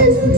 उस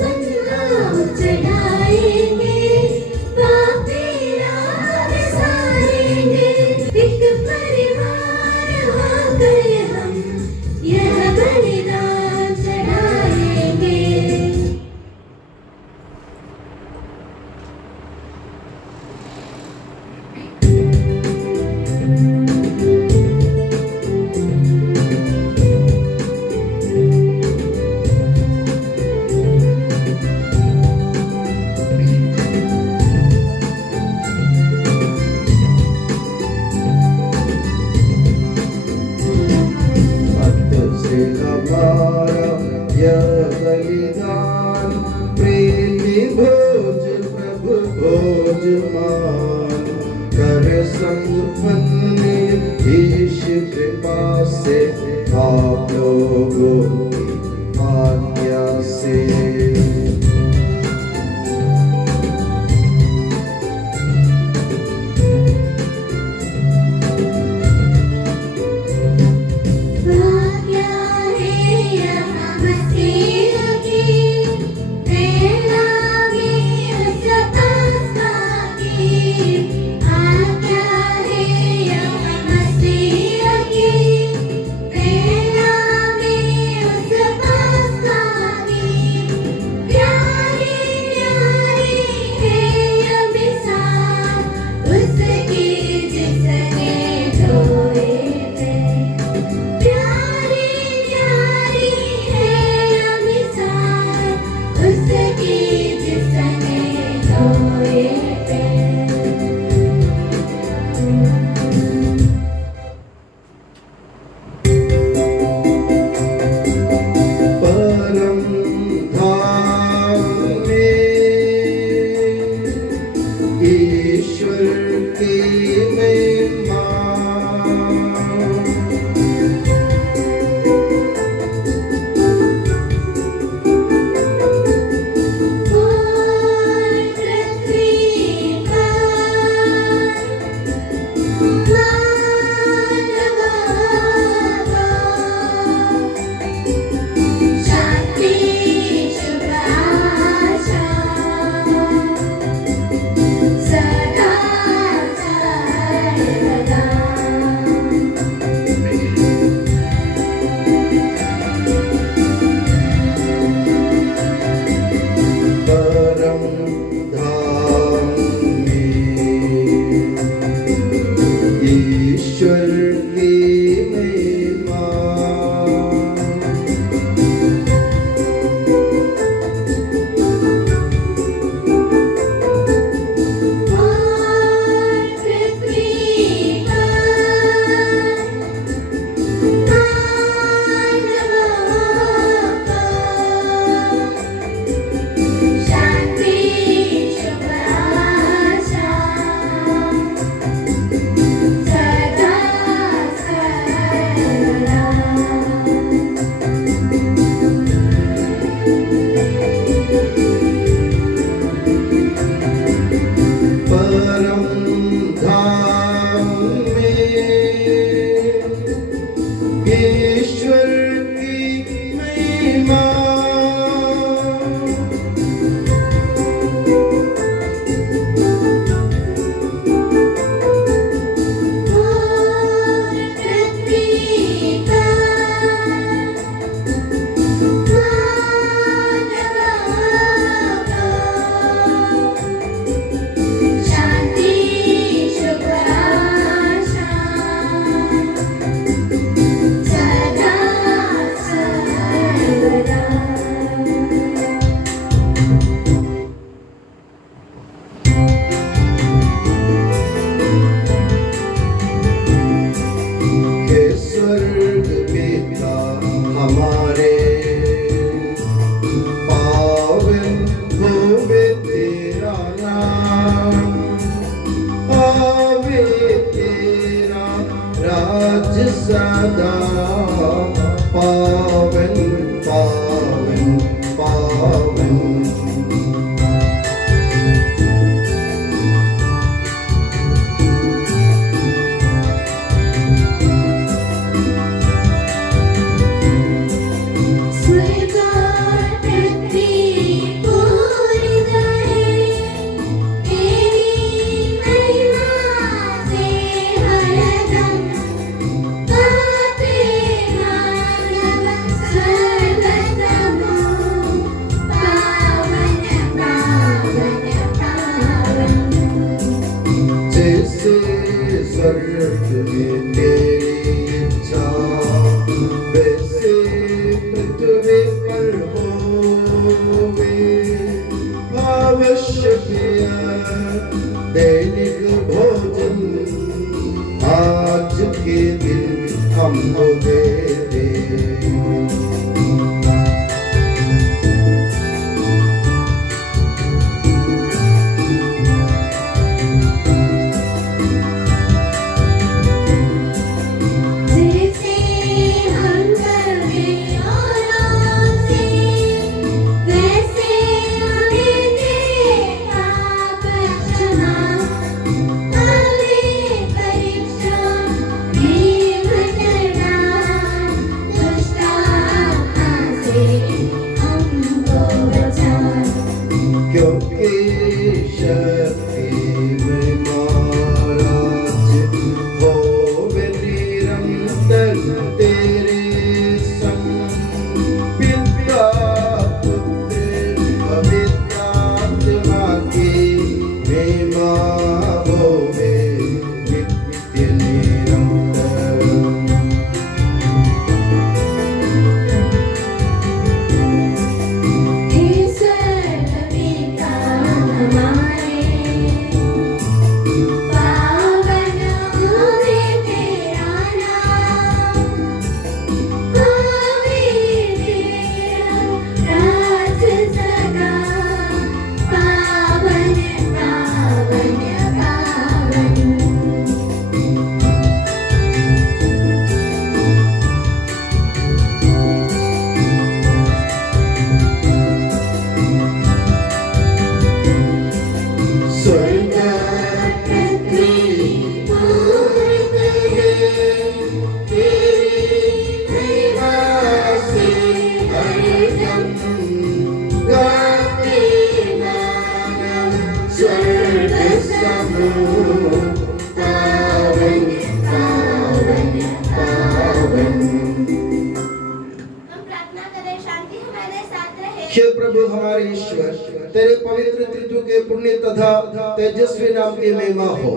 हे प्रभु हमारे ईश्वर, तेरे पवित्र त्रित्व के पुण्य तथा तेजस्वी नाम की महिमा हो,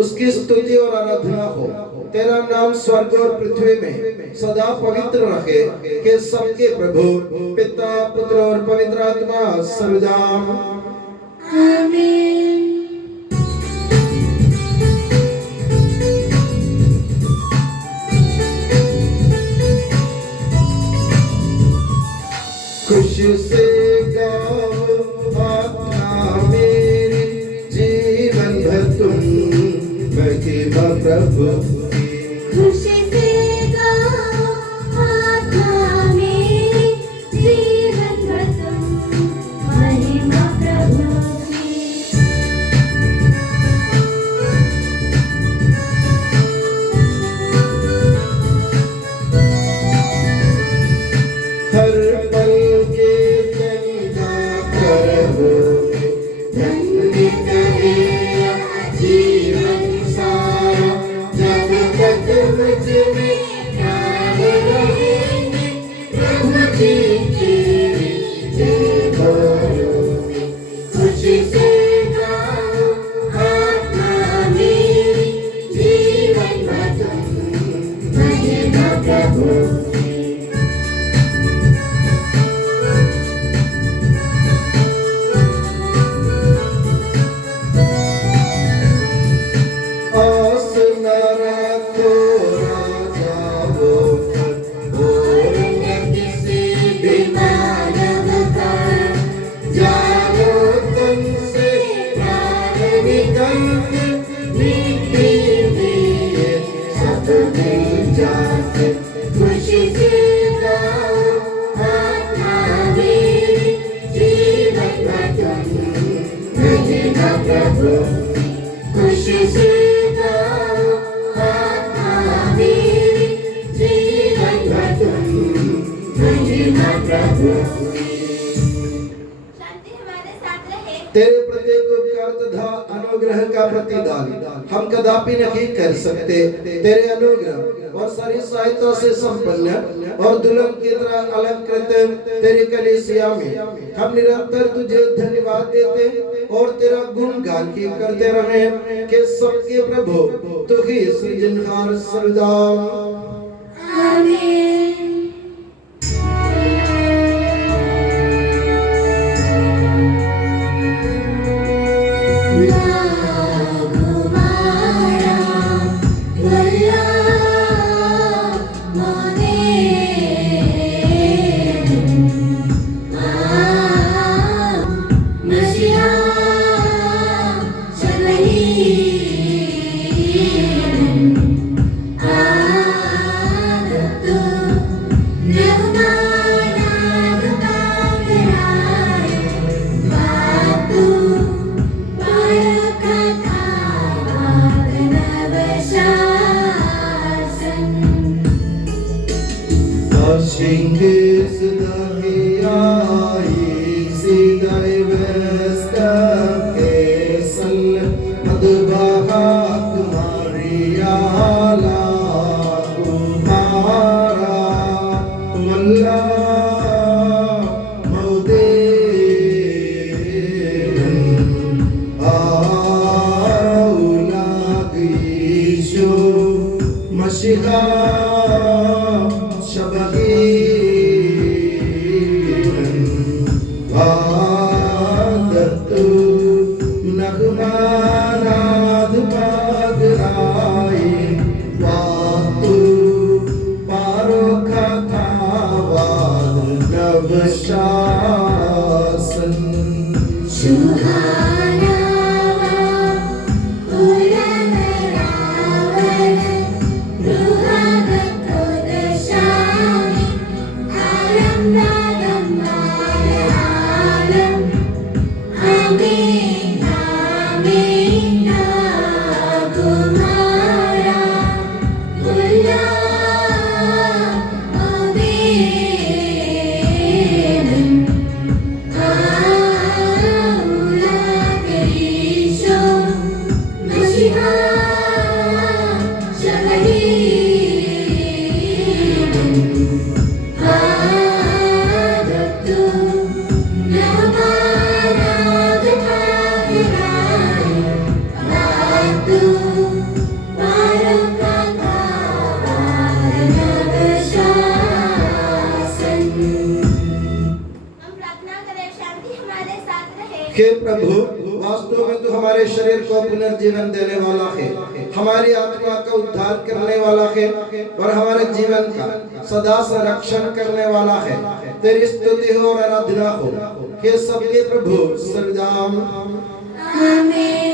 उसकी स्तुति और आराधना हो। तेरा नाम स्वर्ग और पृथ्वी में सदा पवित्र रखे, कि सबके प्रभु पिता पुत्र और पवित्र आत्मा सर्वदा आमीन। खुशी से गाओ आत्मा मेरी, जीवन भर तुम महिमा प्रभु की। खुशी से गाओ आत्मा मेरी, जीवन भर तुम महिमा प्रभु की। हर पल के धन्यता करो, धन्य करे जीवन सारा, जब तक मुझ में प्राण रहेंगे, प्रभु जी की जय करोगे। खुशी से गाओ आत्मा मेरी, जीवन भर तुम महिमा प्रभु की। आस न रखो राजाओं पर, और न किसी भी मानव पर, जानो तुमसे प्राण निकलते, मिट्टी में ये सब मिल जाते। खुशी से गाओ आत्मा मेरी, जीवन भर तुम महिमा प्रभु की। खुशी से गाओ आत्मा मेरी, जीवन भर तुम महिमा प्रभु की। शांति हमारे साथ रहे। तेरे प्रत्येक उपकार तथा अनुग्रह का प्रतिदान हम कदापि नहीं कर सकते। तेरे अनुग्रह और सारी सहायता से संपन्न और दुल्हन की तरह अलंकृत तेरी कलीसिया में हम निरंतर तुझे धन्यवाद देते और तेरा गुणगान की करते रहे, कि सबके प्रभु तू ही सृजनहार सर्वदा। आमीन। Shinges dahiai sidai vesta kesal madbahak Maria la kumara malla maudevan aulad Yishu Mashiach हे प्रभु, वास्तव में तू हमारे शरीर को पुनर्जीवन देने वाला है, हमारी आत्मा का उद्धार करने वाला है और हमारे जीवन का सदा संरक्षण करने वाला है। तेरी स्तुति हो और आराधना हो। हे सबके प्रभु सर्वदाम आमीन।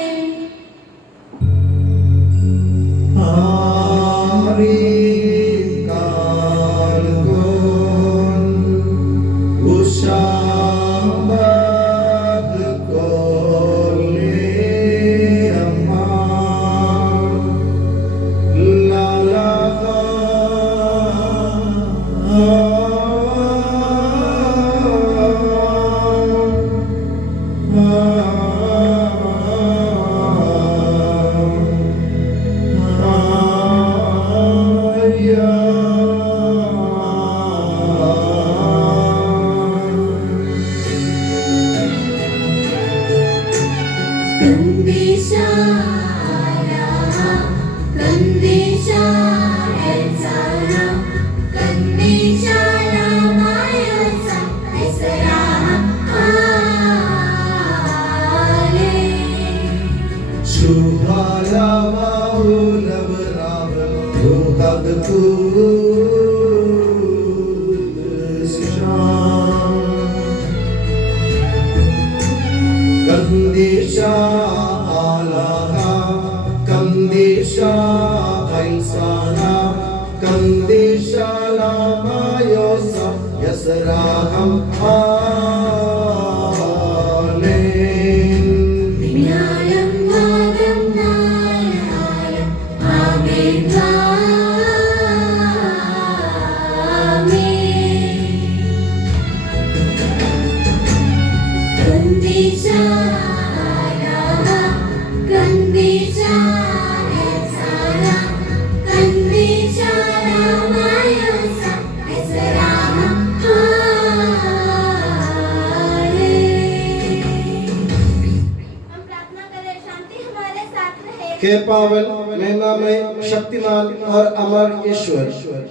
हे पावन महिमामय शक्तिमान और अमर ईश्वर,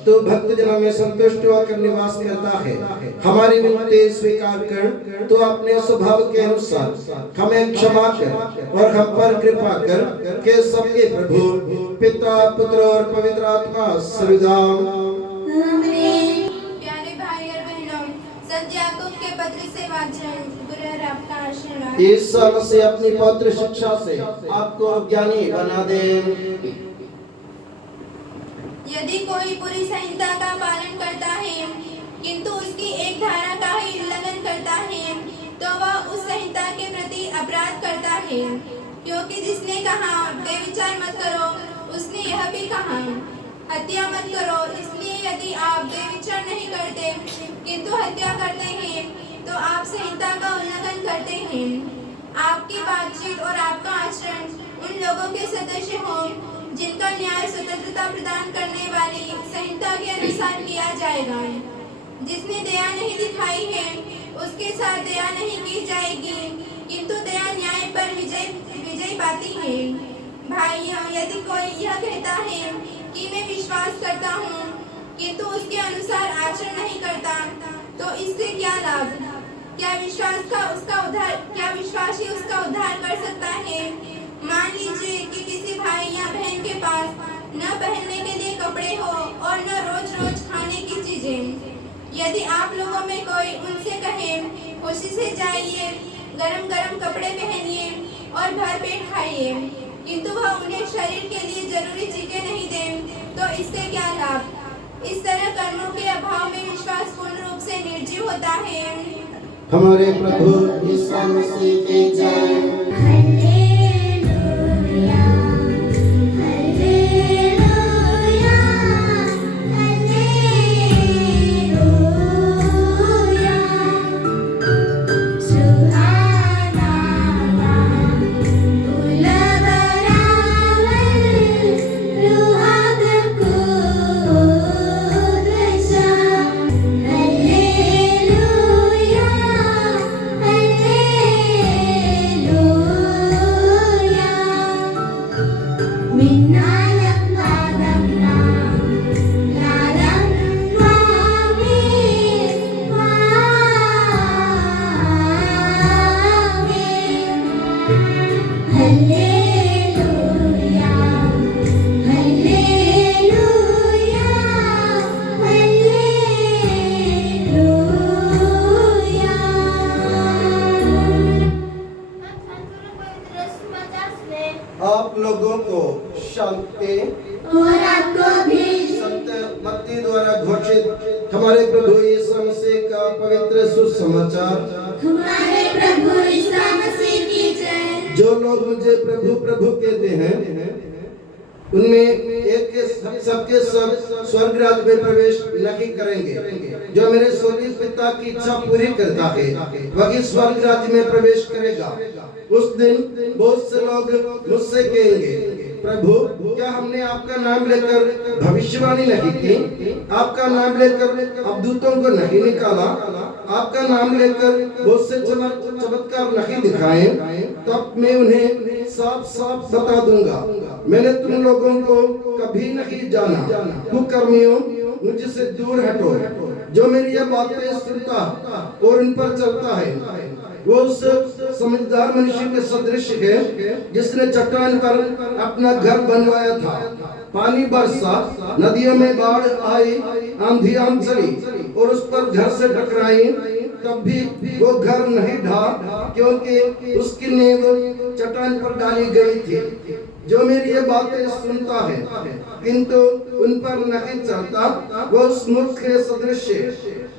तू भक्त जनों में संतुष्ट होकर निवास करता है। हमारी विनती स्वीकार कर, तू अपने स्वभाव के अनुसार हमें क्षमा कर और हम पर कृपा कर। के सबके प्रभु पिता पुत्र और पवित्र आत्मा सर्वदाम आमीन। प्यारे भाई और बहनों, संत याकूब के पत्र से वाचन। गुरु आपका आशीर्वाद। ईसा मसीह अपनी पवित्र शिक्षा से आपको ज्ञानी बना दे। यदि कोई पूरी संहिता का पालन करता है किंतु उसकी एक धारा का ही उल्लंघन करता है तो वह उस संहिता के प्रति अपराध करता है, क्योंकि जिसने कहा बेविचार मत करो, उसने यह भी कहा हत्या मत करो। इसलिए यदि आप बेविचार नहीं करते किंतु हत्या करते हैं तो आप संहिता का उल्लंघन करते हैं। आपकी बातचीत और आपका आचरण उन लोगों के सदृश हो जिनका न्याय स्वतंत्रता प्रदान करने वाली संहिता के अनुसार किया जाएगा। जिसने दया नहीं दिखाई है उसके साथ दया नहीं की जाएगी, किंतु दया न्याय पर विजय पाती है। भाइयों, यदि कोई यह कहता है कि मैं विश्वास करता हूँ किंतु उसके अनुसार आचरण नहीं करता तो इससे क्या लाभ? क्या विश्वासी उसका उद्धार कर सकता है? मान लीजिए कि किसी भाई या बहन के पास न पहनने के लिए कपड़े हो और न रोज रोज खाने की चीजें। यदि आप लोगों में कोई उनसे कहे खुशी से जाइए, गरम गरम कपड़े पहनिए और भर पेट खाइए, किंतु वह उन्हें शरीर के लिए जरूरी चीजें नहीं दे तो इससे क्या लाभ? इस तरह कर्मों के अभाव में विश्वास पूर्ण रूप से निर्जीव होता है। हमारे प्रभु ईसा मसीह की जय। Hallelujah. हमारे प्रभु यीशु मसीह का पवित्र सुसमाचार। हमारे प्रभु ईसा मसीह की जय। जो लोग मुझे प्रभु प्रभु कहते हैं उनमें एक के सबके सब स्वर्ग राज्य में प्रवेश नहीं करेंगे। जो मेरे स्वर्गीय पिता की इच्छा पूरी करता है वही स्वर्ग राज्य में प्रवेश करेगा। उस दिन बहुत से लोग मुझसे कहेंगे, प्रभु क्या हमने आपका नाम लेकर भविष्यवाणी नहीं की, आपका नाम लेकर अवधूतों को नहीं निकाला, आपका नाम लेकर बहुत से चमत्कार नहीं दिखाए? तब मैं उन्हें साफ साफ बता दूंगा, मैंने तुम लोगों को कभी नहीं जाना। कुकर्मियों, मुझसे दूर हटो। जो मेरी यह बातें सुनता और उन पर चलता है वो उस समझदार मनुष्य के सदृश है जिसने चट्टान पर अपना घर बनवाया था। पानी बरसा, नदियों में बाढ़ आई, आंधियां चली और उस पर घर से टकराई, तब भी वो घर नहीं ढहा क्योंकि उसकी नींव चट्टान पर डाली गई थी। जो मेरी ये बातें सुनता है किंतु उन पर नहीं चलता वो उस मूर्ख के सदृश है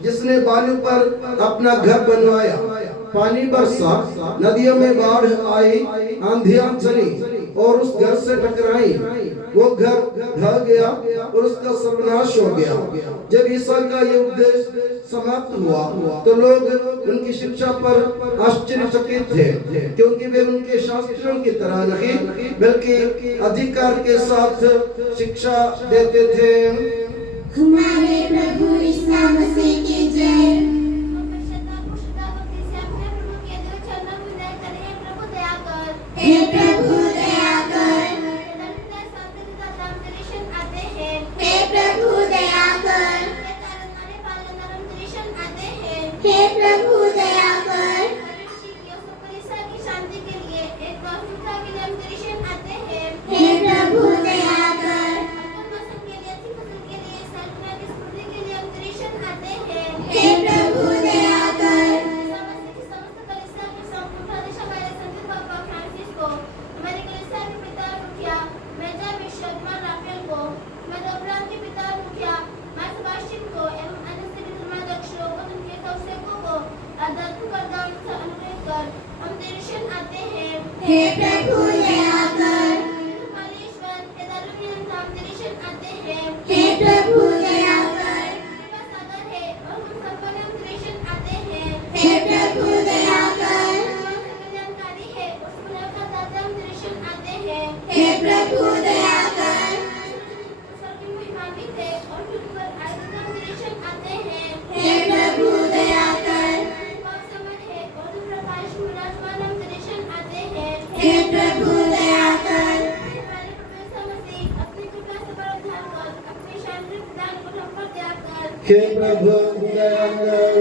जिसने बालू पर अपना घर बनवाया। पानी बरसा, नदियों में बाढ़ आई, आंधियां चली और उस घर से टकराई, वो घर ढह गया और उसका सर्वनाश हो गया। जब ईसा का ये उपदेश समाप्त हुआ तो लोग उनकी शिक्षा पर आश्चर्यचकित थे क्योंकि वे उनके शास्त्रों की तरह नहीं बल्कि अधिकार के साथ शिक्षा देते थे। हमारे प्रभु ईसा मसीह की जय। हे प्रभु दया कर। हे प्रभु दया कर। हे प्रभु दया कर। हे प्रभु दया कर। हे प्रभु दया कर। हे प्रभु दया कर। हे प्रभु दया कर। हे प्रभु दया कर। हे प्रभु दया कर। हे प्रभु दया कर। हे प्रभु दया कर। हे प्रभु दया कर।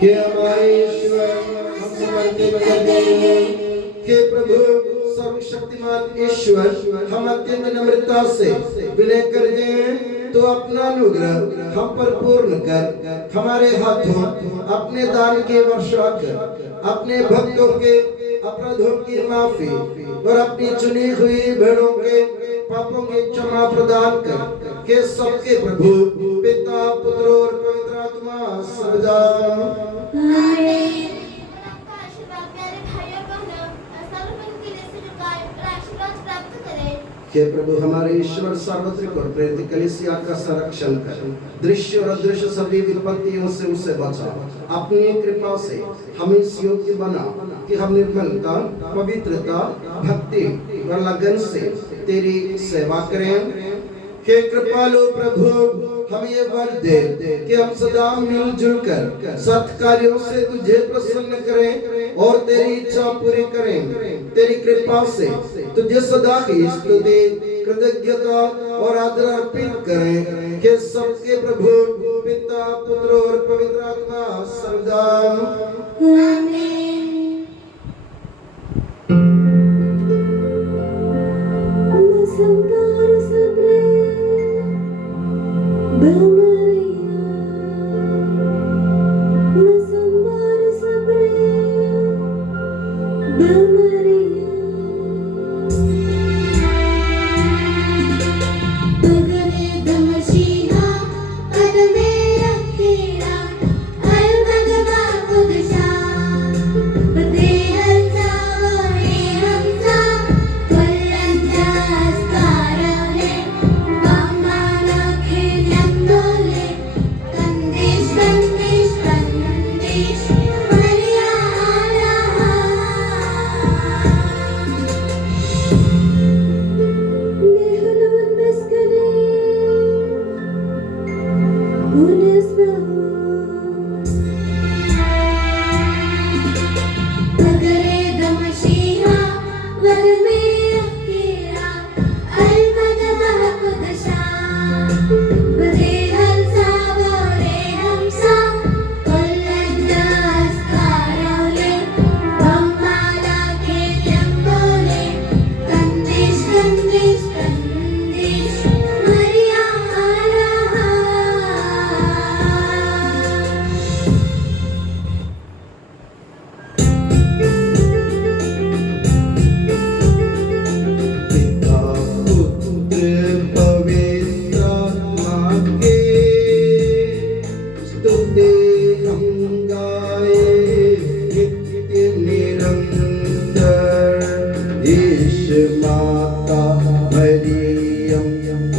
हे हमारे ईश्वर, हम समर्पित करते हैं। हे प्रभु सर्वशक्तिमान ईश्वर, हम अत्यंत नम्रता से विनय करते हैं तो अपना अनुग्रह हम पर पूर्ण कर हमारे हाथों अपने दान की वर्षा कर अपने भक्तों के अपराधों की माफी और अपनी चुनी हुई भेड़ों के पापों की क्षमा प्रदान कर के सबके प्रभु पिता पुत्र और पवित्र आत्मा सदा आमीन। हे प्रभु हमारे ईश्वर सार्वत्रिक और प्रेरित कलीसिया का संरक्षण कर, दृश्य और अदृश्य सभी विपत्तियों से उसे बचा। अपनी कृपा से हम इस योग्य बना कि हम निर्मलता, पवित्रता, भक्ति और लगन से तेरी सेवा करें। हे कृपालु प्रभु, हम ये वर दे कि हम सदा मिलजुल कर सत्कार्यों से तुझे प्रसन्न करें और तेरी इच्छा पूरी करें। तेरी कृपा से तुझे सदा की स्तुति, कृतज्ञता और आदर अर्पित करें। कि सबके प्रभु पिता पुत्र और पवित्र आत्मा सदा आमीन।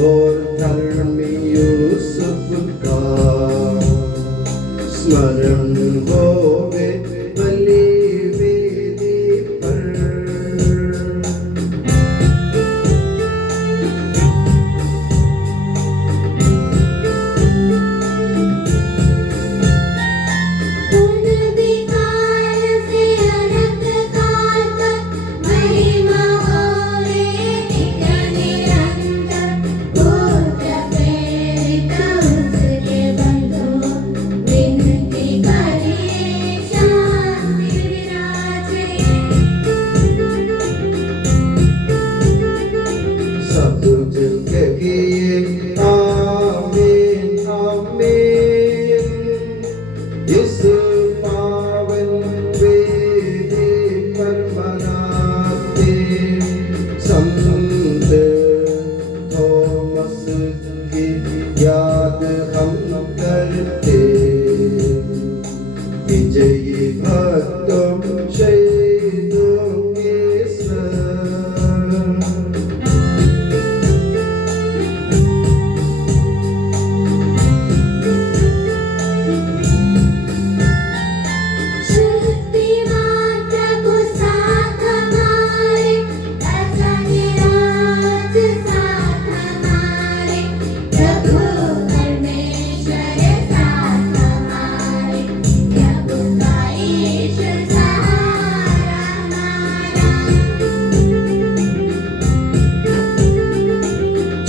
और धर्मी यूसुफ का स्मरण होवे बलि वेदी पर। पुनर्विकार से अनंत काल तक महिमा होवे नित्य निरंतर। पुत्र प्रेरित उसके बंधु विनती करिए शांति विराजे। सब जग कहिए आमीन आमीन। इस पावन वेदी पर मनाते संत थॉमस की याद हम करते। विजयी भक्तों शहीदों के संग। शक्तिमान प्रभु साथ हमारे, धर्मराज साथ हमारे। प्रभु परमेश्वर साथ हमारे, प्रभु का ईश्वर सहारा हमारा।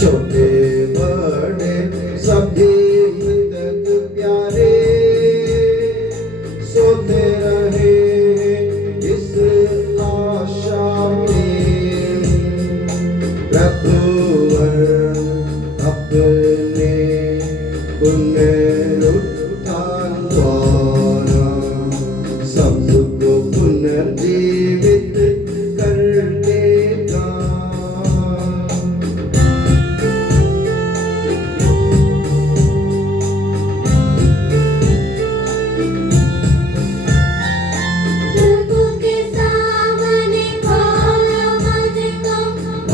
छोटे बड़े सभी मृतक प्यारे सोते रहे इस आशा में। प्रभु अपने पुनरुत्थान द्वारा सबको पुनर्जीवित कर देगा। प्रभु के सामने खोलो मन को,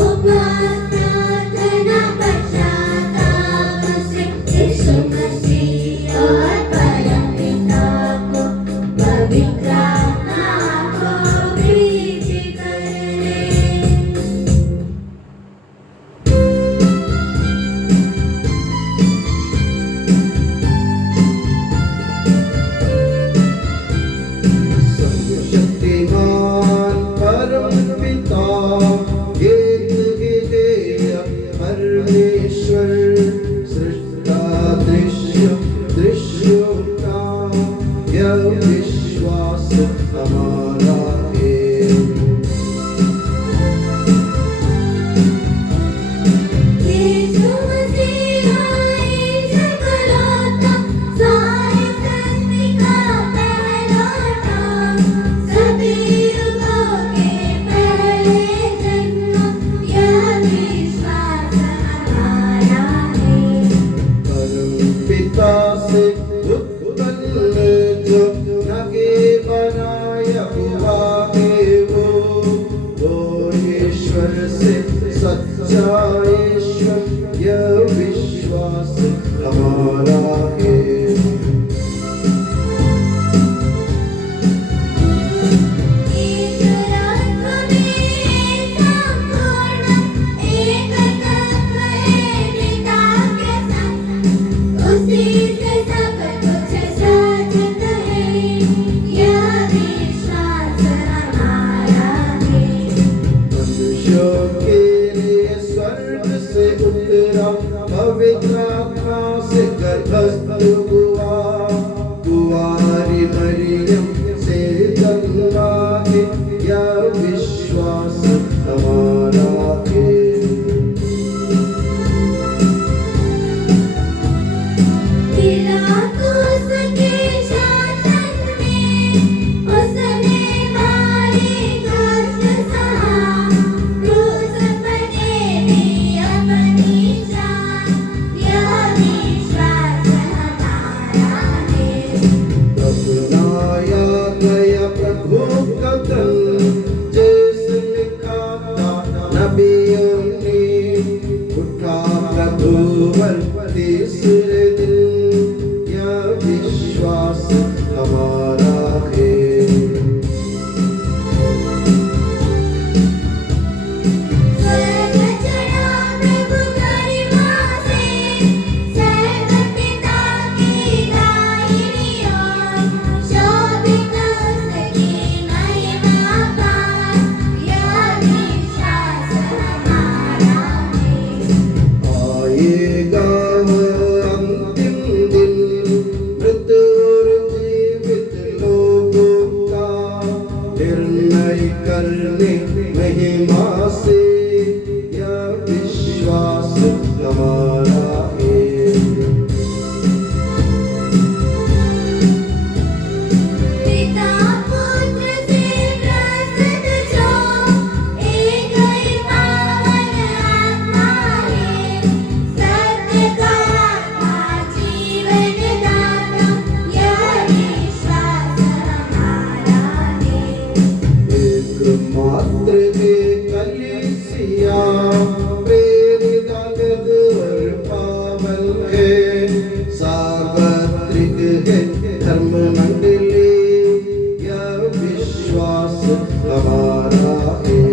उपवास प्रार्थना पश्चाताप से। यीशु मसीह और परमपिता को, पवित्र आत्मा को प्रीति करने। सर्वशक्तिमान परम पिता एक विधेय परमेश्वर सृष्टा दृश्यों का यह विश्वास हमारा है। यीशु मसीह जगलाता, सारी सृष्टि का पहलौठा। सभी युगों के पहले जन्म, यह विश्वास हमारा है। परम पिता से उत्पन्न जो नगे बनाया हुआ है वो ईश्वर से सच्चा ईश्वर, यह विश्वास हमारा है। ईश्वरत्व में संपूर्ण, एक तत्व है पिता के संग। उसी से सब कुछ साजित है, यह विश्वास हमारा है। मनुष्यों के लिए स्वर्ग से उतरा पवित्र आत्मा से गर्भस्थ हुआ। कुंवारी मरियम से जन्मा है, यह विश्वास हमारा है। पिलातुस के शासन में उसने भारी कष्ट सहा। क्रूस पर देने अपनी जान, यह विश्वास हमारा पर तीसरे दिन यह विश्वास हमारा है। स्वर्ग चढ़ा प्रभु गरिमा से, स्वर्ग पिता की दाहिनी ओर, शोभित उसकी महिमा का यह विश्वास हमारा है। आएगा वह अंतिम दिन, मृत और जीवित लोगों का निर्णय करने महिमा से, यह विश्वास हमारा है। पिता पुत्र से प्रसन्न जो, एक ही पावन आत्मा है, सत्य का आत्मा जीवन दाता, यह विश्वास हमारा है। एकमात्र एक कलीसिया प्रेरित और पावन है, सार्वत्रिक है धर्म मंडली, यह विश्वास हमारा है।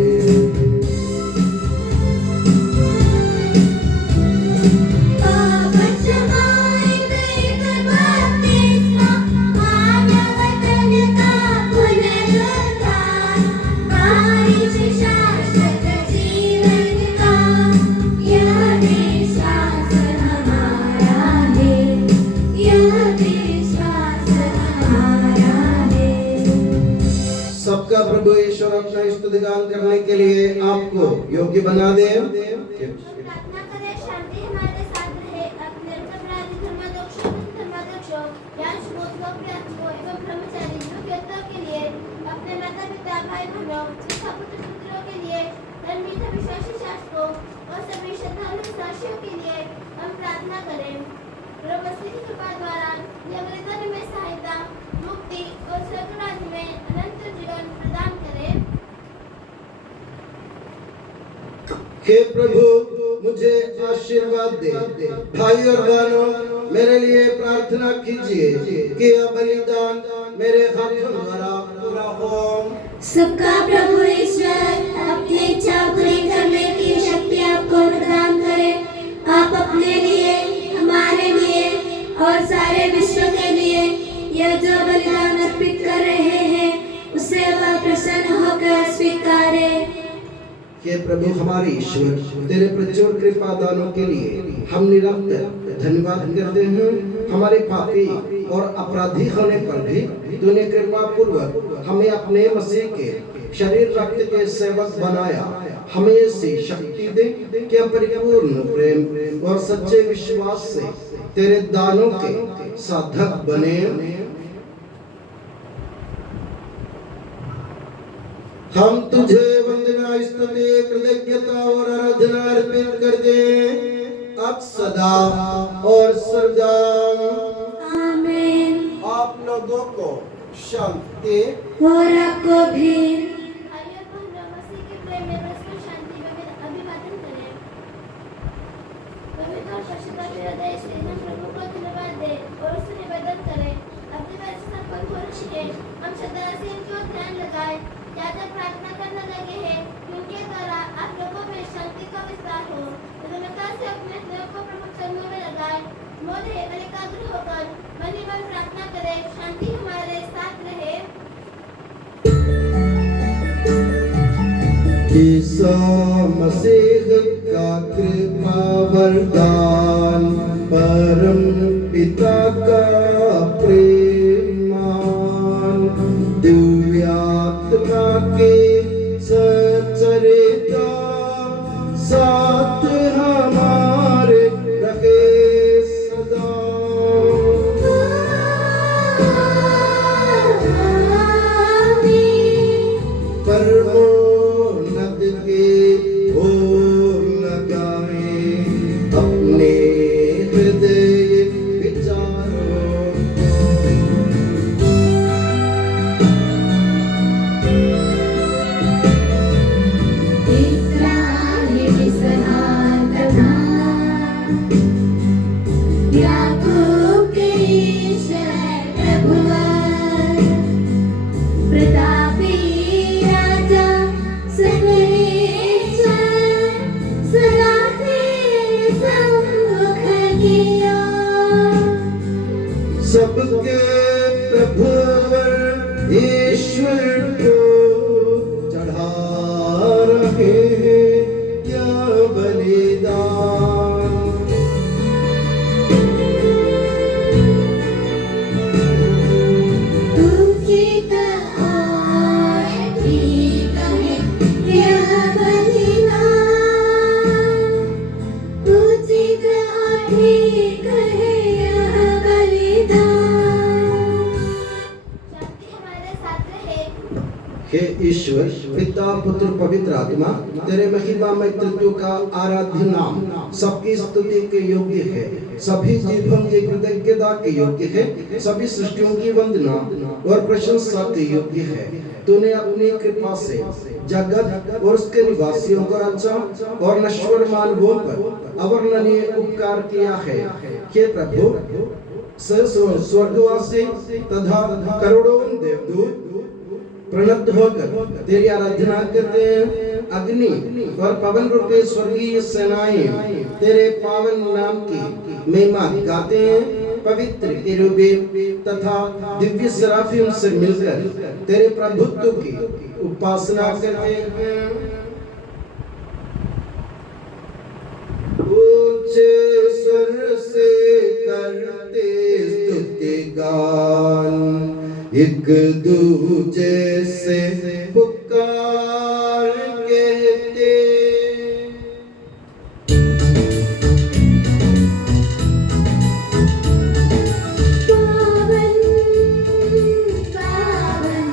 पाप क्षमाए गए बपतिस्मा, मानव तन का पुनरुद्धार, बारिश शाश्वत जीवन का, यह विश्वास हमारा है, यह विश्वास हमारा है। सबका प्रभु ईश्वर अपना स्तुतिगान करने के लिए आपको योग्य बना दे। प्रार्थना करें, शांति हमारे साथ रहे। अपने अपराधी धर्माध्यक्षों, याजकों, प्रियजनों एवं ब्रह्मचारियों के हितों के लिए, अपने माता पिता भाई बहनों तथा पुत्र पुत्रों के लिए, धर्मी विश्वासी शासकों और सभी श्रद्धालु साक्षियों के लिए हम प्रार्थना करें। प्रभु मसीह की कृपा द्वारा यह बलिदान में सहायता, मुक्ति और स्वर्ग राज्य में अनंत जीवन प्रदान करें। हे प्रभु, मुझे आशीर्वाद दे। भाई और बहनों, मेरे लिए प्रार्थना कीजिए कि यह बलिदान मेरे हाथों द्वारा पूरा हो। सबका प्रभु ईश्वर अपनी इच्छा पूरी करने की शक्ति आपको प्रदान करे। आप अपने लिए, हमारे लिए और सारे विश्व के लिए यह जो बलिदान अर्पित कर रहे हैं, उससे वह प्रसन्न होकर स्वीकारे। हे प्रभु हमारे ईश्वर, तेरे प्रचुर कृपा दानों के लिए हम निरंतर धन्यवाद करते हैं। हमारे पापी और अपराधी होने पर भी तूने कृपा पूर्वक हमें अपने मसीह के शरीर रक्त के सेवक बनाया। हमें ऐसी शक्ति दे कि हम परिपूर्ण प्रेम और सच्चे विश्वास से तेरे दानों के साधक बने। हम तुझे वंदना, स्तुति, कृतज्ञता और आराधना अर्पित करते हैं अब सदा और सदा। आमीन। आप लोगों को शांति और आपको भी। आइए बहनों, मसीह के प्रेम में परस्पर शांति में अभिवादन करें। पवित्र और परिशुद्ध हृदय से हम प्रभु को धन्यवाद दें और उसे निवेदन करें। अपने पैर से संपन्न हो रही है, हम श्रद्धा से इनको ध्यान लगाएं। ज्यादा प्रार्थना करने लगे हैं कि उनके द्वारा आप लोगों में शांति का विस्तार हो। विनम्रता से अपने हृदय को प्रभु चरणों में लगाएं। मौन और एकाग्र होकर मन ही मन प्रार्थना करें। शांति हमारे साथ रहे। ईसा मसीह का कृपा वरदान, परम पिता का प्रेमान, दिव्य आत्मा के सचरिता साथ हमारे रहे सदा। परमोन्नत के ओर लगाए अपने सबके प्रभुवर ईश्वर को चढ़ा रहे हैं यह बलिदान। उचित और ठीक है यह बलिदान, उचित और ठीक है यह बलिदान। शांति हमारे साथ रहे। हे ईश्वर पिता पुत्र पवित्र आत्मा, तेरे महिमामय तत्व का आराध्य नाम सबकी स्तुति के योग्य है, सभी जीवों की कृतज्ञता के योग्य है, सभी सृष्टियों की वंदना और प्रशंसा के योग्य है। तूने अपनी कृपा से जगत और उसके निवासियों को रचा और नश्वर मानवों पर अवर्णनीय उपकार किया है। हे प्रभु, स्वर्गवासी तथा करोड़ों देवदूत प्रणत होकर तेरी आराधना करते हैं। अग्नि और पवन रूपी स्वर्गीय सेनाएं तेरे पावन नाम की महिमा गाते हैं। पवित्र केरूबीम तथा दिव्य सराफियों से मिलकर तेरे प्रभुत्व की उपासना करते हैं। ऊंचे स्वर से करते स्तुति गान, एक दूजे से पुकार कहते। पावन पावन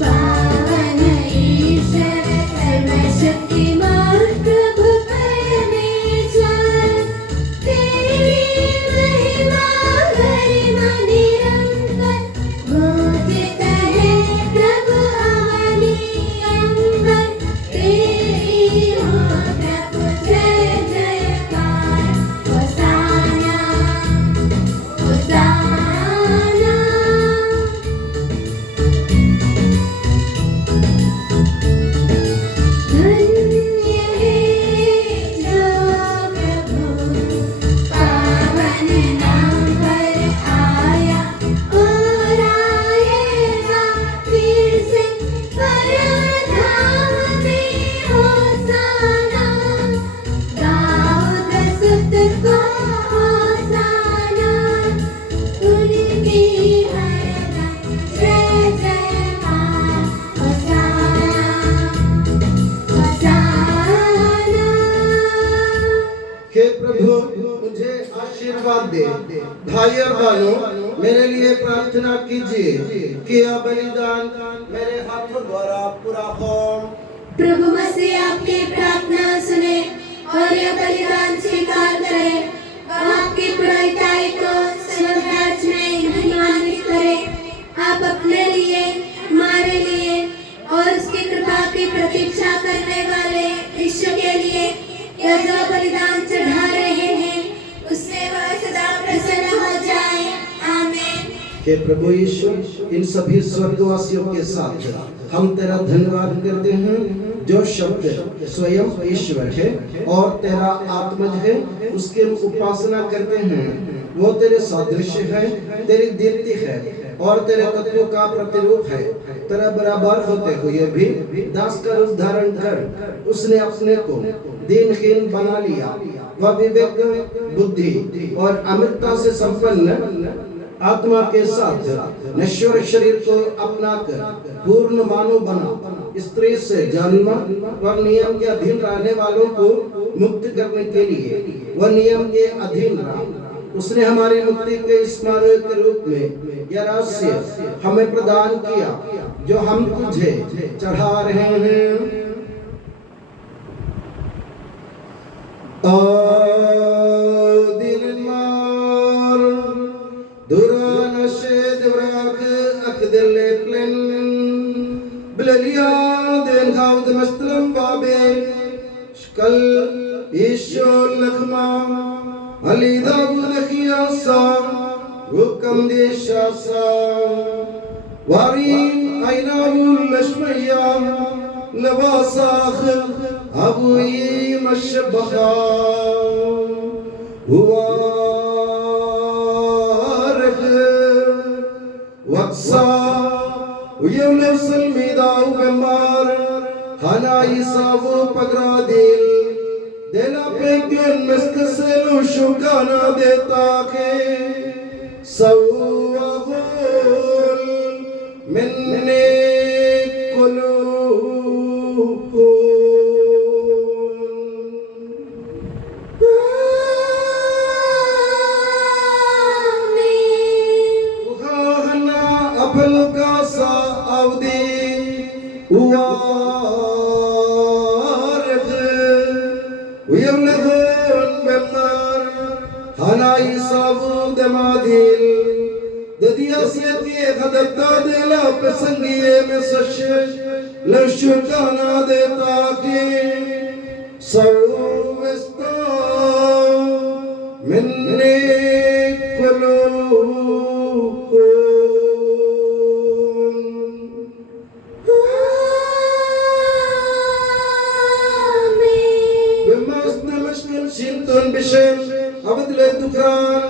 पावन ईश्वर सर्वशक्तिमान प्रभु परमेश्वर, तेरी महिमा गरिमा निरंतर घोषित है प्रभु अवनी अंबर। तेरी हो प्रभु जय जयकार, होसाना होसाना। धन्य है जो प्रभु पावन नाम पर आया और आएगा फिर से परधाम में। होसाना दाऊद सुत को होसाना, उनकी हरदम जय जयकार। होसाना होसाना। हे प्रभु, मुझे आशीर्वाद दे। भाई और बहनों, मेरे लिए प्रार्थना कीजिए कि यह बलिदान मेरे हाथों द्वारा पूरा हो। प्रभु मसीह आपकी प्रार्थना सुने और यह बलिदान स्वीकार करे। वह आपकी पुरोहिताई को स्वर्गराज में महिमान्वित करे। आप अपने लिए, हमारे लिए और उसकी कृपा की प्रतीक्षा करने वाले विश्व के लिए यह जो बलिदान चढ़ा रहे हैं, उससे वह सदा प्रसन्न हो जाए। आमीन। हे प्रभु यीशु, इन सभी स्वर्गवासियों के साथ हम तेरा धन्यवाद करते हैं, जो शब्द स्वयं ईश्वर है और तेरा आत्मज है, उसके उपासना करते हैं। वो तेरे सादृश्य है, तेरी दीप्ति है और तेरे तत्व का प्रतिरूप है। तेरा बराबर होते हुए भी दास का रूप धारण कर उसने अपने को दीनहीन बना लिया। वह विवेक, बुद्धि और अमृतता से संपन्न आत्मा के साथ नश्वर शरीर को अपनाकर पूर्ण मानव बना। स्त्री से जन्म और नियम के अधीन रहने वालों को मुक्त करने के लिए वह नियम के अधीन रहा। उसने हमारी मुक्ति के स्मारक के रूप में यह रहस्य हमें प्रदान किया, जो हम तुझे चढ़ा रहे हैं। Duran shed vrag akdelle plen Blelia den haud mastlam babe Shkal isho lakhma Alida budakhiya sa Hukam desha sa Wari aina lashmaya Labasakh Abui mashbakha Huwa Isavu Pagradil Dela Pekin Miskaselu Shukana Detake Sawahul Minni Lashukana Detaki Sarvista Minni Shintun Bishem Abadle Dukran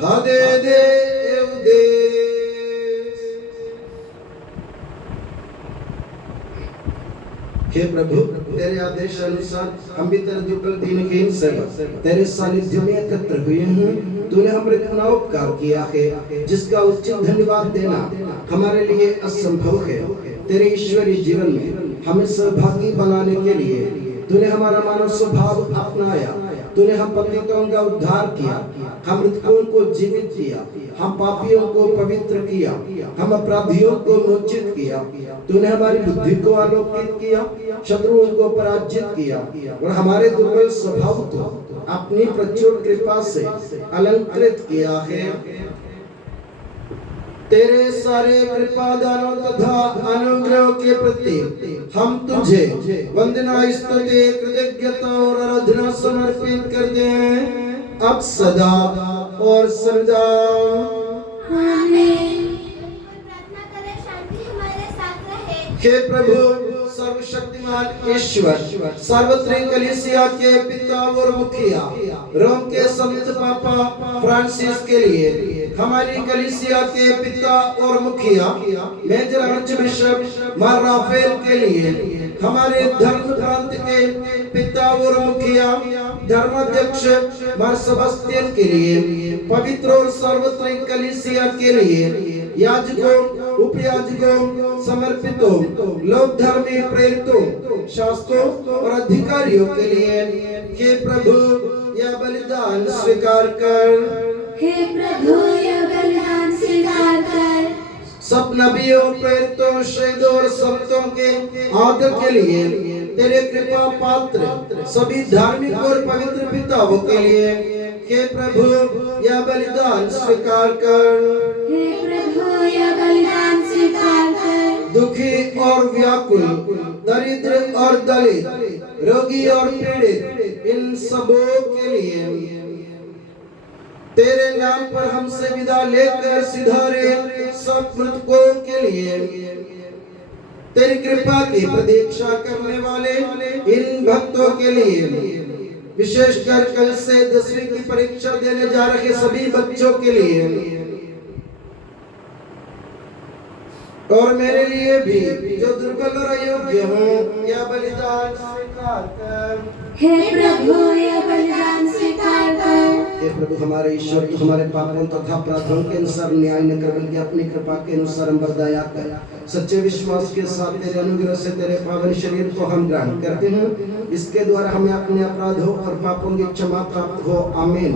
Hade De हे प्रभु तेरे आदेश अनुसार हम भी तेरे दुर्बल दीनहीन सेवक तेरे सानिध्य में एकत्र हुए हैं तूने हमारे इतना उपकार किया है जिसका उचित धन्यवाद देना हमारे लिए असंभव है तेरे ईश्वरीय जीवन में हमें सहभागी बनाने के लिए तूने हमारा मानव स्वभाव अपनाया तूने हम पतितों का उद्धार किया हम मृतकों को जीवित किया हम पापियों को पवित्र किया हम अपराधियों को मोचित किया तूने हमारी बुद्धि को आलोकित किया शत्रुओं को पराजित किया और हमारे दुर्बल स्वभाव को अपनी प्रचुर कृपा से अलंकृत किया है तेरे सारे कृपा दानों तथा अनुग्रह के प्रति हम तुझे वंदना स्तुति कृतज्ञता और आराधना समर्पित करते हैं अब सदा और सर्वदा आमीन। प्रार्थना करें शांति हमारे साथ रहे। हे प्रभु सर्वशक्तिमान ईश्वर सार्वत्रिक कलीसिया के पिता और मुखिया रोम के संत पापा फ्रांसिस के लिए हमारी कलीसिया के पिता और मुखिया मेजर आर्चबिशप मार राफेल के लिए हमारे धर्म प्रांत के पिता और मुखिया धर्माध्यक्ष मार सेबास्टियन के लिए पवित्र और सार्वत्रिक कलीसिया के लिए याजकों उपयाजकों समर्पितों लोक धर्मी प्रेरितों शास्त्रों और अधिकारियों के लिए हे प्रभु यह बलिदान स्वीकार कर हे प्रभु यह बलिदान स्वीकार कर सब नबियों प्रेरितों शहीदों और संतों के आदर के लिए तेरे कृपा पात्र सभी धार्मिक और पवित्र पिताओं के लिए हे प्रभु यह बलिदान स्वीकार कर हे प्रभु यह बलिदान स्वीकार कर दुखी और व्याकुल दरिद्र और दलित रोगी और पीड़ित इन सबों के लिए तेरे नाम पर हमसे विदा लेकर सिधारे सब मृतकों के लिए तेरी कृपा की प्रतीक्षा करने वाले इन भक्तों के लिए विशेषकर कल से 10वीं की परीक्षा देने जा रहे सभी बच्चों के लिए और मेरे लिए भी जो दुर्बल और अयोग्य हूँ यह बलिदान स्वीकार कर हे प्रभु यह बलिदान स्वीकार कर हे प्रभु हमारे ईश्वर तू हमारे पापों तथा अपराधों के अनुसार न्याय न कर बल्कि अपनी कृपा के अनुसार हम पर दया कर सच्चे विश्वास के साथ तेरे अनुग्रह से तेरे पावन शरीर को हम ग्रहण करते हैं इसके द्वारा हमें अपने अपराधों और पापों की क्षमा प्राप्त हो आमीन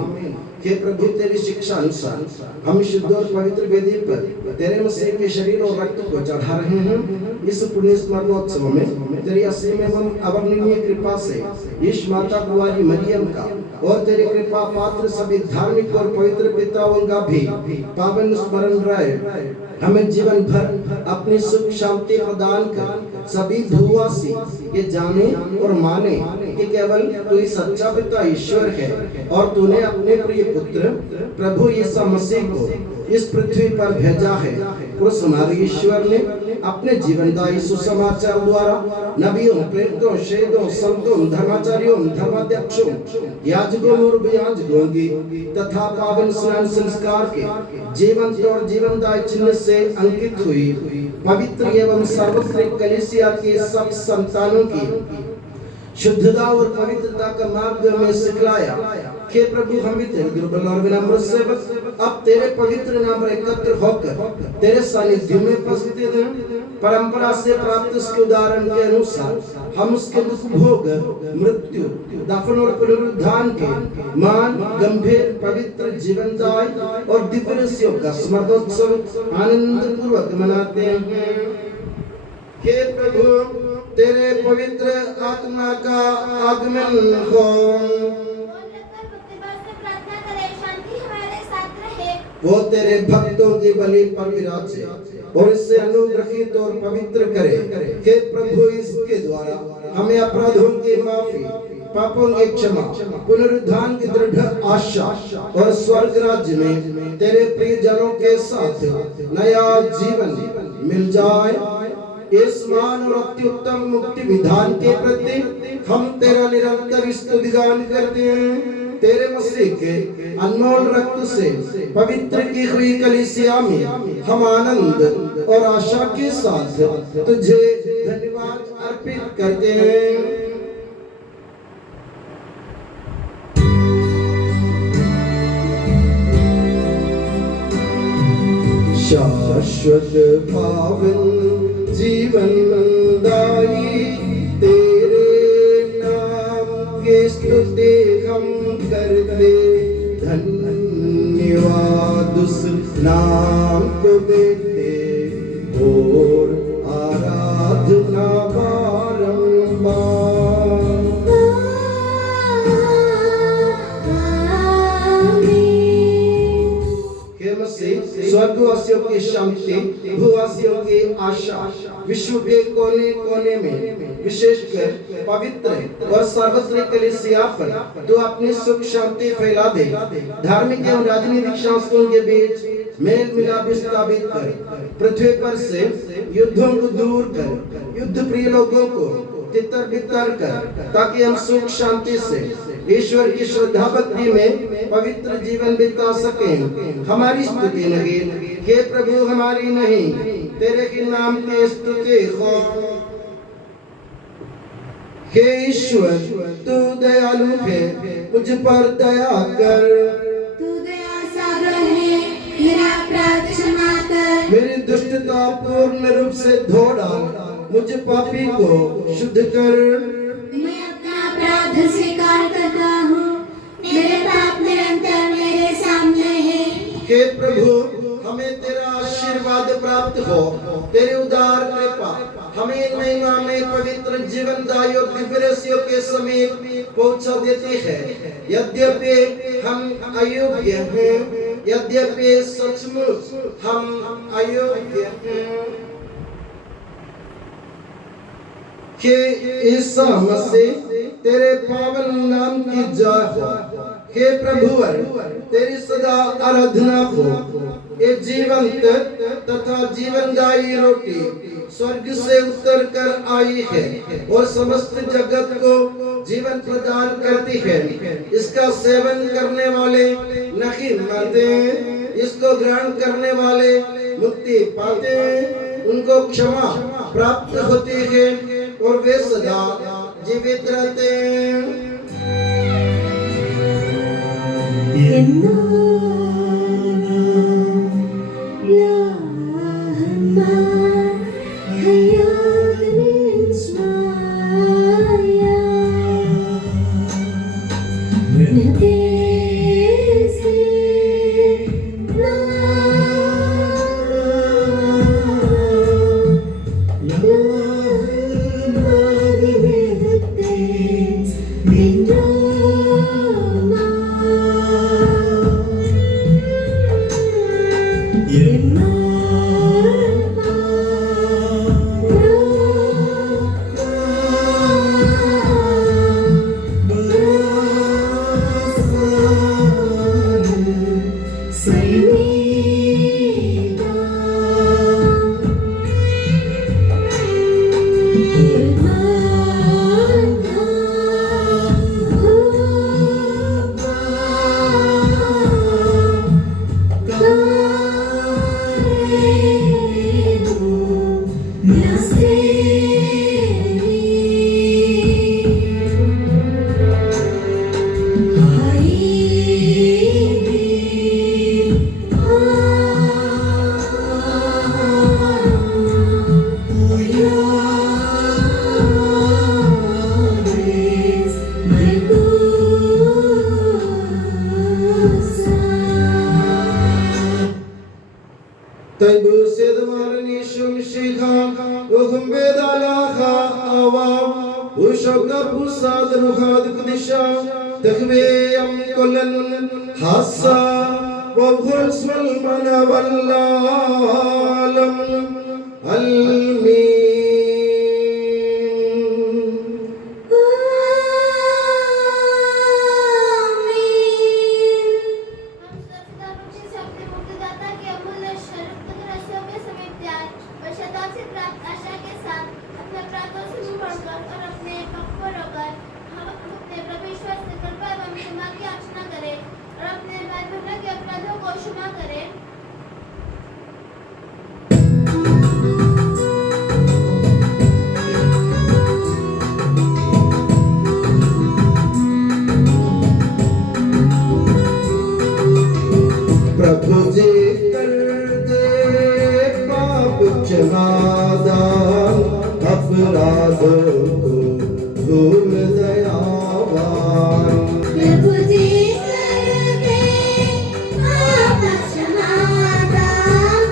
हे प्रभु तेरी शिक्षा अनुसार हम शुद्ध और पवित्र वेदी पर तेरे मसीह के शरीर और रक्त को चढ़ा रहे हैं इस पुण्य स्मरणोत्सव में तेरी असीम एवं अवर्णनीय कृपा से इस माता कुंवारी मरियम का और तेरे कृपा पात्र सभी धार्मिक और पवित्र पिताओं का भी पावन स्मरण रहे हमें जीवन भर अपनी सुख शांति प्रदान कर सभी भूवासी ये जाने और माने कि केवल तू ही सच्चा पिता ईश्वर है और तूने अपने प्रिय पुत्र प्रभु यीशु मसीह को इस पृथ्वी पर भेजा है पुरुष हमारे ईश्वर ने अपने जीवनदायी सुसमाचार द्वारा नबियों प्रेरितों शहीदों संतों धर्माचार्यों धर्माध्यक्षों याजकों और याजकों की तथा पावन स्नान संस्कार के जीवंत और जीवनदायी चिन्ह से अंकित हुई पवित्र एवं सार्वत्रिक कलीसिया के सब संतानों की शुद्धता और पवित्रता का मार्ग हमें सिखलाया। हे प्रभु, हम भी तेरे दुर्बल और विनम्र सेवक अब तेरे पवित्र नाम पर एकत्र होकर तेरे सानिध्य में उपस्थित हैं। परंपरा से प्राप्त इसके उदाहरण के अनुसार हम उसके दुख भोग, मृत्यु, दफन और पुनरुत्थान के मान, गंभीर, पवित्र, जीवनदायी और दिव्य रहस्यों का स्मरणोत्सव आनंद पूर्वक मनाते हैं। हे प्रभु, तेरे पवित्र आत्मा का आगमन हो। वो तेरे भक्तों की बलि पर विराजे और इससे अनुग्रहित और पवित्र करे। हे प्रभु, इसके द्वारा हमें अपराधों की माफी, पापों की क्षमा, पुनरुत्थान की दृढ़ आशा और स्वर्ग राज्य में तेरे प्रिय जनों के साथ नया जीवन मिल जाए। इस महान और अत्युत्तम मुक्ति विधान के प्रति हम तेरा निरंतर स्तुतिगान करते हैं। तेरे मसीह के अनमोल रक्त से पवित्र की हुई कलीसिया में हम आनंद और आशा के साथ तुझे धन्यवाद अर्पित करते हैं। शाश्वत पावन जीवन दाई तेरे नाम की स्तुति हम करते, धन्यवाद उस नाम को देते और आराधना बारंबार। स्वर्गवासियों की शांति, भूवासियों की आशा, विश्व के कोने कोने में विशेषकर पवित्र और सार्वत्रिक कलीसिया पर तू अपनी सुख शांति फैला दे। धार्मिक एवं राजनीतिक शासकों के बीच मेल मिलाप स्थापित कर, पृथ्वी पर से युद्धों को दूर कर, युद्ध प्रिय लोगों को तितर बितर कर, ताकि हम सुख शांति से ईश्वर की श्रद्धा भक्ति में पवित्र जीवन बिता सकें। हमारी स्तुति नहीं, हे प्रभु, हमारी नहीं, तेरे के नाम की स्तुति हो। हे ईश्वर, तू दयालु है, मुझ पर दया कर। तू दया सागर है, मेरा अपराध क्षमा कर। मेरी दुष्टता पूर्ण रूप से धो डाल, मुझ पापी को शुद्ध कर। मैं अपना अपराध स्वीकार करता हूँ, मेरे पाप निरंतर मेरे सामने है। हे प्रभु, हमें तेरा आशीर्वाद प्राप्त हो। तेरी उदार कृपा हमें महिमा में पवित्र जीवनदायी और दिव्य रहस्यों के समीप पहुंचा देती है। यद्यपि हम अयोग्य हैं, यद्यपि सचमुच हम अयोग्य हैं, कि ईसा मसीह तेरे पावन नाम की जय हो। हे प्रभुवर, तेरी सदा आराधना हो। ये जीवंत तथा जीवनदायी रोटी स्वर्ग से उतर कर आई है और समस्त जगत को जीवन प्रदान करती है। इसका सेवन करने वाले नहीं मरते, इसको ग्रहण करने वाले मुक्ति पाते, उनको क्षमा प्राप्त होती है और वे सदा जीवित रहते हैं। Taibu sedmarani shumshikha ugumbedalaha awam Ushabda pusad ruhad kudisha Takveyam kulan hassa Wabhusmal manawallalam Almin हम सदा बख्शे से अपने मुक्तिदाता के अमूल्य स्वरूप तक रस्सियों के समेत त्याग और शताब्द से प्राप्त आशा के साथ अपने अपराधों से मुंह मोड़कर और अपने पग को रोकर हम अपने प्रभु ईश्वर से कृपा एवं क्षमा की याचना करें और अपने भाई बहनों के अपराधों को क्षमा करें। प्रभु जी कर दे पाप क्षमादान अपराधों को भूल दयावान प्रभु जी कर दे पाप क्षमादान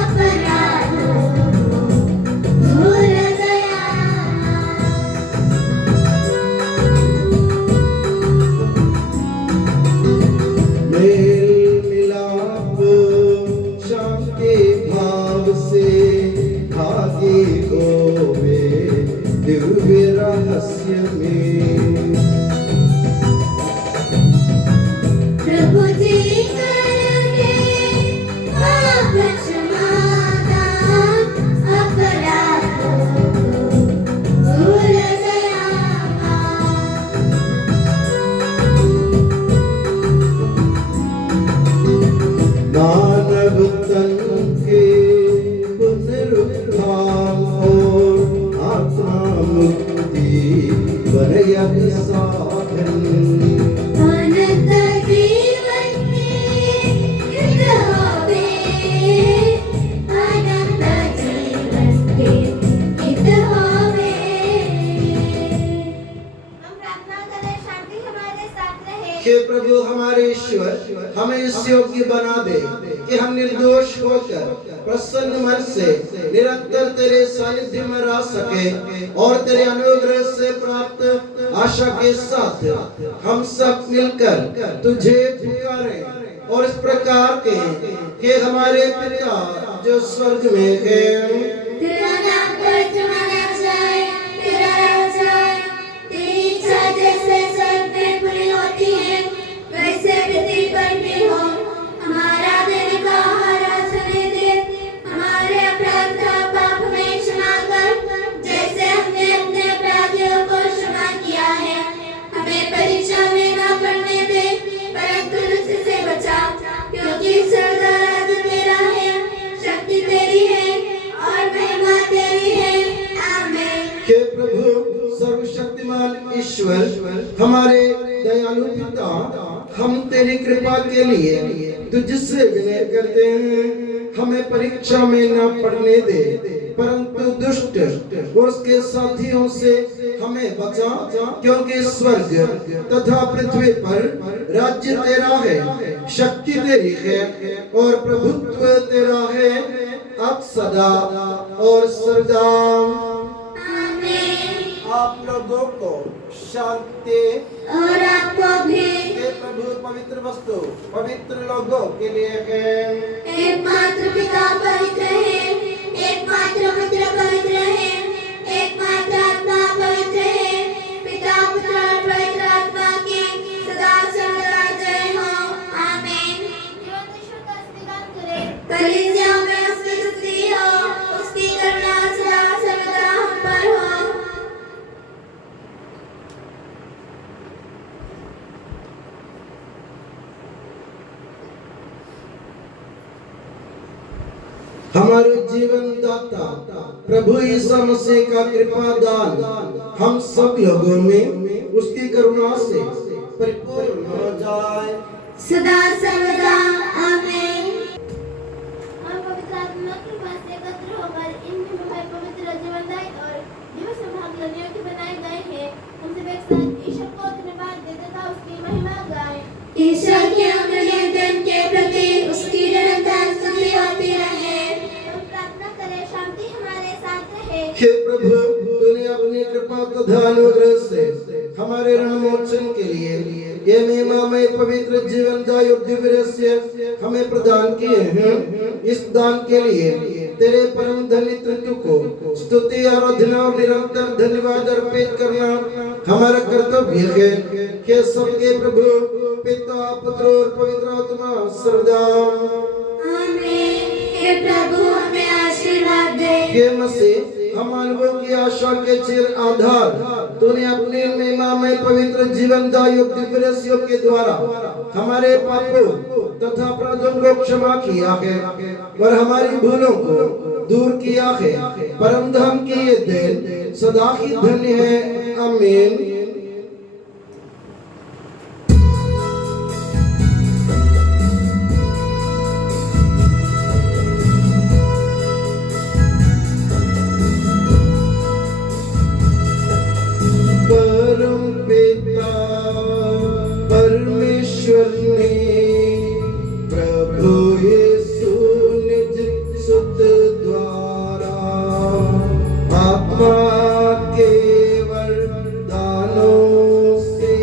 अपराधों को भूल मेल मिलाप शांति भाव से भागी को वे दिव्य रहस्य में प्रभु जी कर दे पाप क्षमादान अपराधों को भूल मानव तन के पुनरुत्थान और आत्मा मुक्ति बनयक साधन अनंत जीवन के हित होवे अनंत जीवन के हित होवे हम प्रार्थना करें शांति हमारे साथ रहे। हे प्रभु हमारे ईश्वर हमें इस योग्य बना दे कि हम निर्दोष होकर प्रसन्न मन से निरंतर तेरे सानिध्य में रह सके और तेरे अनुग्रह से प्राप्त आशा के साथ हम सब मिलकर तुझे पुकारें और इस प्रकार के कि हमारे पिता जो स्वर्ग में है तेरा नाम पवित्रमाना जाए तेरा राज आए तेरी इच्छा जैसे स्वर्ग में पूरी होती है वैसे पृथ्वी पर भी हो हमारा दिन का आहार आज हमें दे हमारे अपराध का पाप हमें क्षमा कर जैसे हमने अपने अपराधियों को क्षमा किया है हमें परीक्षा में न पड़ने दे परंतु दुष्ट से बचा क्योंकि सदा राज तेरा है शक्ति तेरी है और महिमा तेरी है आमीन हे प्रभु सर्वशक्तिमान ईश्वर हमारे दयालु पिता हम तेरी कृपा के लिए तुझसे विनय करते हैं हमें परीक्षा में न पड़ने दे परंतु दुष्ट और उसके साथियों से हमें बचा क्योंकि स्वर्ग तथा पृथ्वी पर राज्य तेरा है शक्ति तेरी है और प्रभुत्व तेरा है अब सदा और सदा आमीन आप लोगों को शांति और आपको भी हे प्रभु पवित्र वस्तु पवित्र लोगों के लिए है एकमात्र पिता पवित्र है एकमात्र पुत्र पवित्र है एकमात्र आत्मा पवित्र है पिता पुत्र और पवित्र आत्मा की सदा सर्वदा जय हो आमीन जीवन ईश्वर का स्वीकार करें। कलीसिया में उसकी स्तुति हो उसकी करुणा सदा सर्वदा हम पर हो हमारे जीवन दाता प्रभु यीशु मसीह का कृपा दान हम सब लोगों में उसकी करुणा से परिपूर्ण हो जाए सदा सर्वदा आमीन हम पवित्र आत्मा की कृपा से एकत्र होकर इन भाई पवित्र जीवनदायी और जीव सौभाग्यों के बनाए गए हैं हम सब एक साथ ईश्वर को धन्यवाद देते तथा उसकी महिमा गाएं। ईश्वर के अमूल्य दान के प्रति उसकी निरंतर स्तुति होती रहे हे प्रभु, तूने अपनी कृपा तथा अनुग्रह से हमारे ऋण मोचन के लिए ये महिमामय पवित्र जीवन दाय और दिव्य रहस्य हमें प्रदान किए हैं। इस दान के लिए तेरे परम धन्य तत्व को स्तुति आराधना और निरंतर धन्यवाद अर्पित करना हमारा कर्तव्य है। हे सबके प्रभु, पिता, पुत्र और पवित्र आत्मा सर्वदा आमीन। हे प्रभु, हमें आशीर्वाद दे। हे मसीह, हम मानवों की आशा के चिर आधार, तूने अपने महिमामय पवित्र जीवन दायु दिव्य रहस्यों के द्वारा हमारे पापों तथा अपराधों को क्षमा किया है और हमारी भूलों को दूर किया है। परम धाम की ये देन सदा ही धन्य है। आमीन। परम पिता परमेश्वर ने प्रभु यीशु निज सुत द्वारा आत्मा के वरदानों से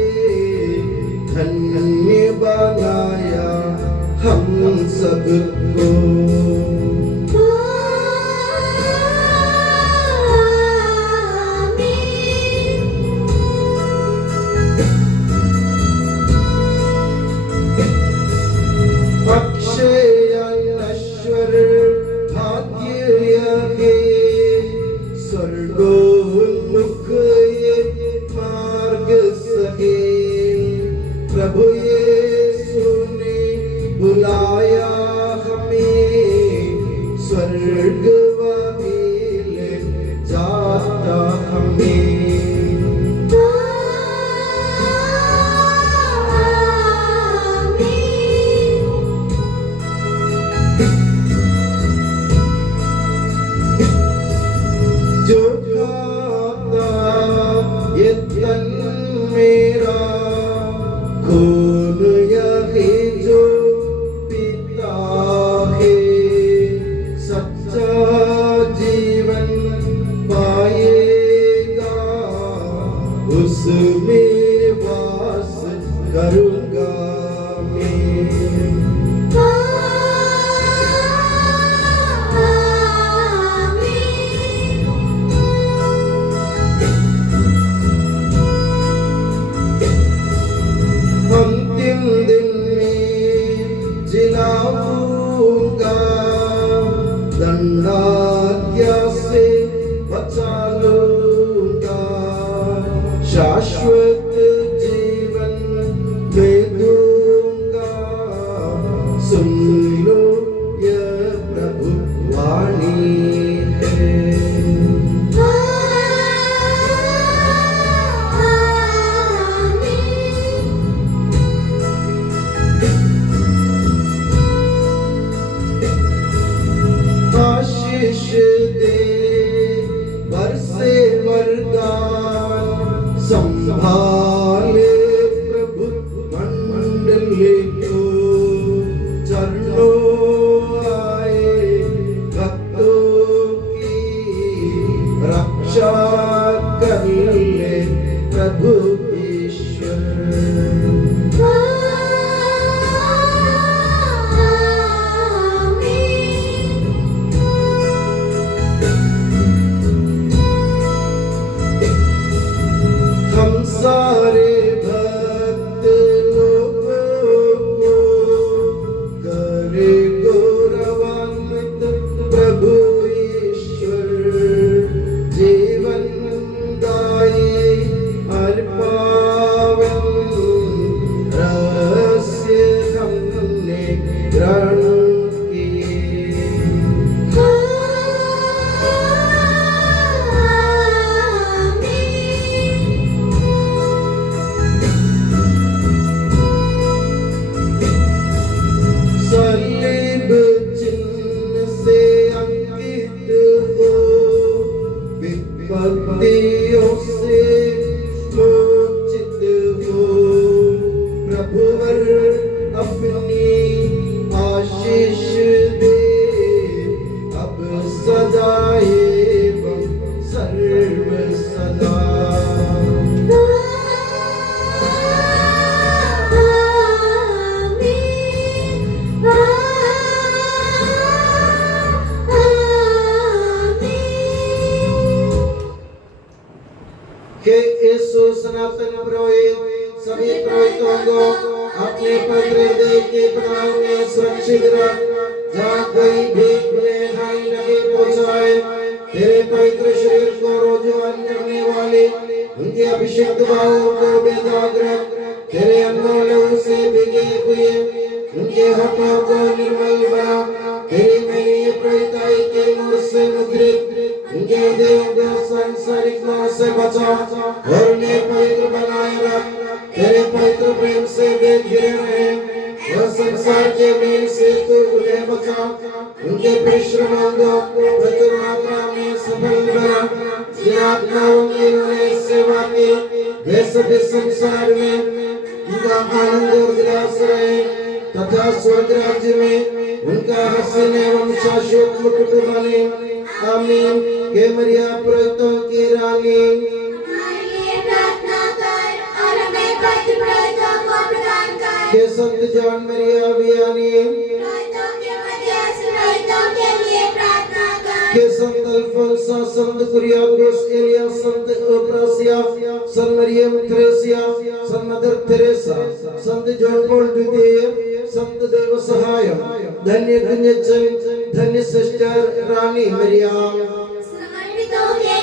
धन्य बनाया हम सबको। अक्षय नश्वर भाग्य ये स्वर्गोन्मुख ये मार्ग सहे। प्रभु यीशु ने बुलाया हमें सनातन पुरोहित सभी पुरोहितों को अपने पवित्र देह के प्रणाम में सुरक्षित रख, जहाँ कोई भी उन्हें हानि लगे पहुँचाए। तेरे पवित्र शरीर को रोजवान करने वाले उनके अभिषिक्त बाहों को बेदाग रख, तेरे अनमोल लहू से भीगे हुए उनके हाथों को निर्मल बना, तेरी मैंने प्रभुताई के नूर से मुद्रित उनके हृदयों को सांसारिक मोह से बचा और उन्हें पवित्र बनाए रख। तेरे पवित्र प्रेम से वे घिरे रहे और संसार के मेल से तू उन्हें बचा। उनके परिश्रमों को प्रचुर मात्रा में सफल बना। जिन आत्माओं की उन्होंने सेवा की वे सभी संसार में उनका आनंद और उल्लास रहे तथा स्वर्ग राज्य में उनका हसन एवं शाश्वत मुकुट बने। आमीन। हे मरिया पुरोहितों की रानी, हमारे लिए प्रार्थना कर और हमें पवित्र पुरोहितों को प्रदान कर। हे संत जॉन मरिया वियानी, पुरोहितों के मध्यस्थ पुरोहितों के लिए प्रार्थना कर। हे संत अल्फोंसा, संत कुरियाकोस, एलिया, संत अप्रासिया, संत मरियम थ्रेसिया, संत मदर थेरेसा, संत जॉन पॉल द्वितीय, संत देव सहाय, धन्य धन्य सिस्टर रानी मरियम, समर्पितों के